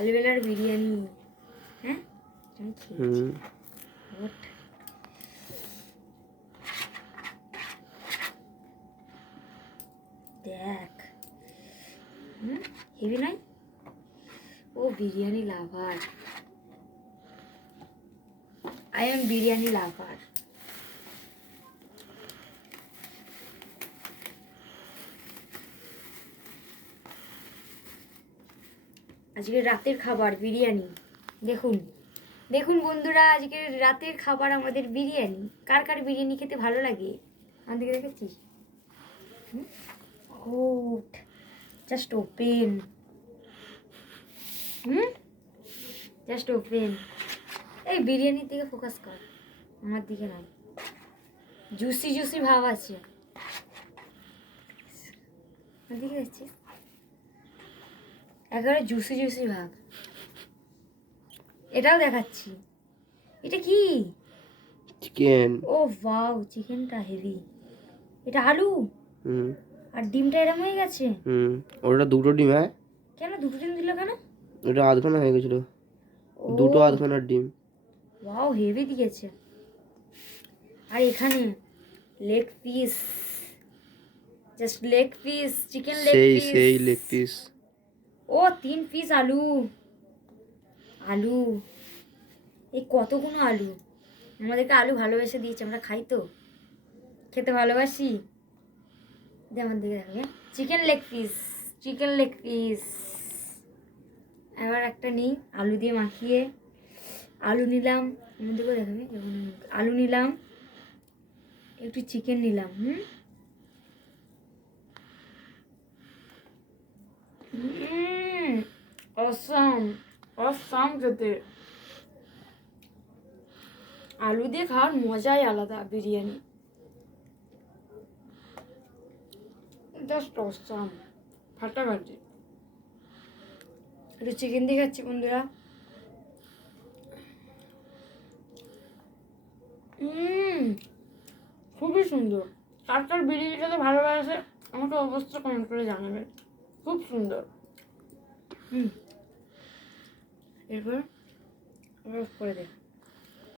কালবেলার বিরিয়ানি। হ্যাঁ দেখ, হেভি নয়? ও বিরিয়ানি লাভার, আই এম বিরিয়ানি লাভার। আজকের রাতের খাবার বিরিয়ানি। দেখুন দেখুন বন্ধুরা, আজকের রাতের খাবার আমাদের বিরিয়ানি। কার কার বিরিয়ানি খেতে ভালো লাগে আমার দিকে দেখেছিস? Good, just open, just open. এই বিরিয়ানির দিকে ফোকাস কর, আমার দিকে নয়। জুসি জুসি ভাব আছে, আমার দিকে দেখছিস? একেবারে জুসি জুসি ভাব। এটাও দেখাচ্ছি। এটা কি? চিকেন। ও ওয়াও, চিকেনটা হেভি। এটা আলু আর ডিমটা এরকম হয়ে গেছে। ওটা দুটো ডিম। হ্যাঁ, কেন দুটো ডিম দিল কেন? ওটা আধখানা হয়ে গেছিল, দুটো আধখানার ডিম। ওয়াও, হেভি দিয়েছে। আর এখানে leg piece, just leg piece, chicken leg piece. সেই লেগ পিস। ও 3 পিস আলু। আলু, এই কতগুলো আলু! আমাদেরকে আলু ভালোবেসে দিয়েছে, আমরা খাই তো, খেতে ভালোবাসি। দিয়ে আমার দিকে দেখবে, chicken leg piece, chicken leg piece. এবার একটা নিই আলু দিয়ে মাখিয়ে। আলু নিলাম, আমার দিকেও দেখাবে, আলু নিলাম, একটু চিকেন নিলাম। অসাম, অসাম খেতে। আলু দিয়ে খাওয়ার মজাই আলাদা বিরিয়ানি, জাস্ট অসাম, ফাটাফাটি। একটু চিকেন দিয়ে খাচ্ছি বন্ধুরা। খুবই সুন্দর। কার কার বিরিয়ানি খেতে ভালোবাসে আমাকে অবশ্যই কমেন্ট করে জানাবেন। খুব সুন্দর। এরপর করে দে।